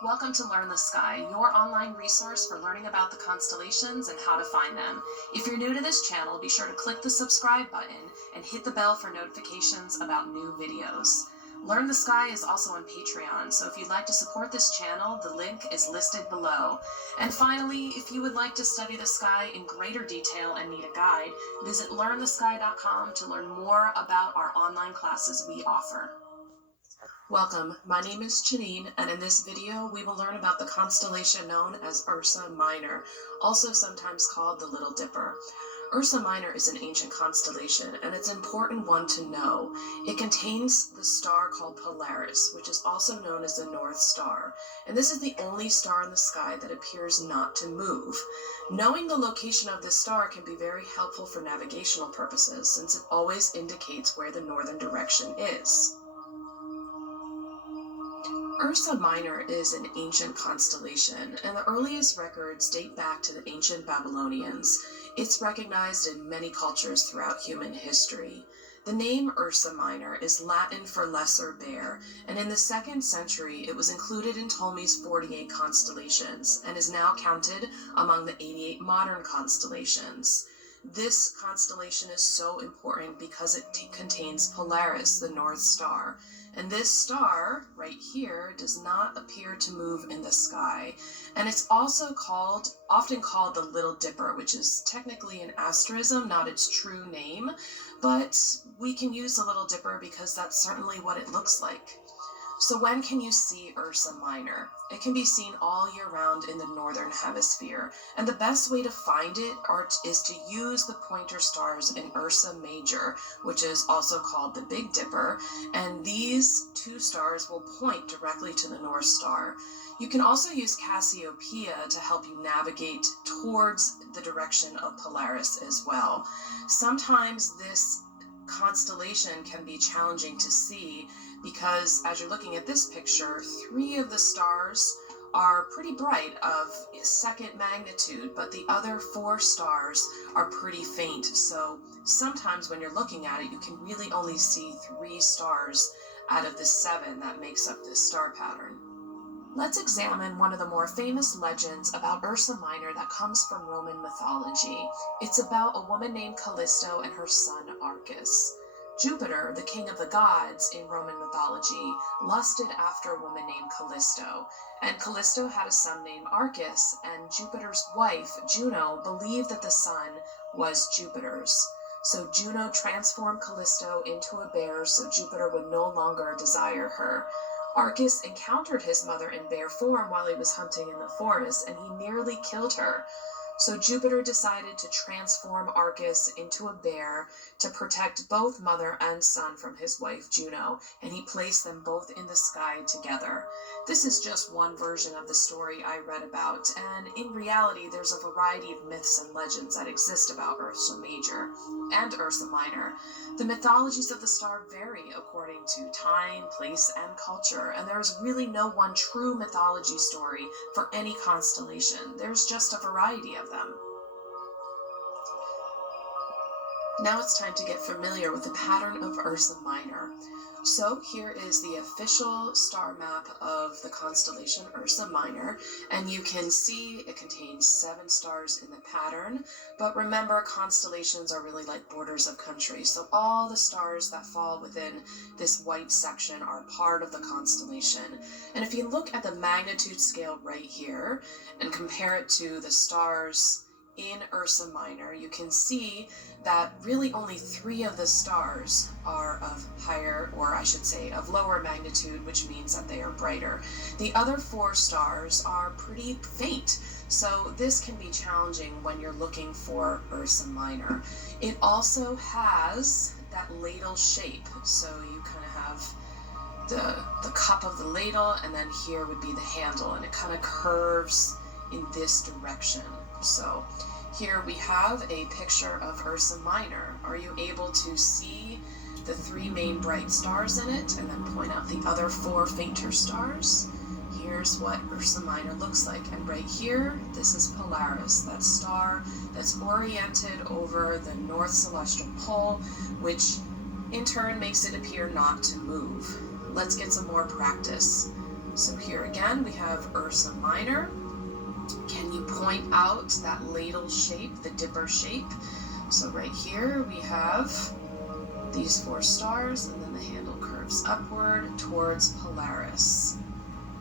Welcome to Learn the Sky, your online resource for learning about the constellations and how to find them. If you're new to this channel, be sure to click the subscribe button and hit the bell for notifications about new videos. Learn the Sky is also on Patreon, so if you'd like to support this channel, the link is listed below. And finally, if you would like to study the sky in greater detail and need a guide, visit learnthesky.com to learn more about our online classes we offer. Welcome, my name is Janine, and in this video we will learn about the constellation known as Ursa Minor, also sometimes called the Little Dipper. Ursa Minor is an ancient constellation, and it's an important one to know. It contains the star called Polaris, which is also known as the North Star, and this is the only star in the sky that appears not to move. Knowing the location of this star can be very helpful for navigational purposes, since it always indicates where the northern direction is. Ursa Minor is an ancient constellation, and the earliest records date back to the ancient Babylonians. It's recognized in many cultures throughout human history. The name Ursa Minor is Latin for lesser bear, and in the 2nd century it was included in Ptolemy's 48 constellations, and is now counted among the 88 modern constellations. This constellation is so important because it contains Polaris, the North Star. And this star, right here, does not appear to move in the sky. And it's also often called the Little Dipper, which is technically an asterism, not its true name. But we can use the Little Dipper because that's certainly what it looks like. So when can you see Ursa Minor? It can be seen all year round in the northern hemisphere, and the best way to find it is to use the pointer stars in Ursa Major, which is also called the Big Dipper, and these two stars will point directly to the North Star. You can also use Cassiopeia to help you navigate towards the direction of Polaris as well. Sometimes this constellation can be challenging to see because as you're looking at this picture, 3 of the stars are pretty bright of 2nd magnitude, but the other 4 stars are pretty faint. So sometimes when you're looking at it, you can really only see 3 stars out of the 7 that makes up this star pattern. Let's examine one of the more famous legends about Ursa Minor that comes from Roman mythology. It's about a woman named Callisto and her son Arcus. Jupiter, the king of the gods in Roman mythology, lusted after a woman named Callisto, and Callisto had a son named Arcus, and Jupiter's wife, Juno, believed that the son was Jupiter's. So Juno transformed Callisto into a bear so Jupiter would no longer desire her. Arcus encountered his mother in bear form while he was hunting in the forest, and he nearly killed her. So Jupiter decided to transform Arcus into a bear to protect both mother and son from his wife Juno, and he placed them both in the sky together. This is just one version of the story I read about, and in reality there's a variety of myths and legends that exist about Ursa Major and Ursa Minor. The mythologies of the star vary according to time, place, and culture, and there is really no one true mythology story for any constellation. There's just a variety of them. Now it's time to get familiar with the pattern of Ursa Minor. So here is the official star map of the constellation Ursa Minor, and you can see it contains 7 stars in the pattern, but remember constellations are really like borders of countries, so all the stars that fall within this white section are part of the constellation. And if you look at the magnitude scale right here and compare it to the stars in Ursa Minor, you can see that really only 3 of the stars are of higher, or I should say of lower magnitude, which means that they are brighter. The other 4 stars are pretty faint, so this can be challenging when you're looking for Ursa Minor. It also has that ladle shape, so you kind of have the cup of the ladle, and then here would be the handle, and it kind of curves in this direction. So here we have a picture of Ursa Minor. Are you able to see the 3 main bright stars in it and then point out the other 4 fainter stars? Here's what Ursa Minor looks like. And right here, this is Polaris, that star that's oriented over the North Celestial Pole, which in turn makes it appear not to move. Let's get some more practice. So here again we have Ursa Minor. Can you point out that ladle shape, the dipper shape? So right here we have these 4 stars, and then the handle curves upward towards Polaris.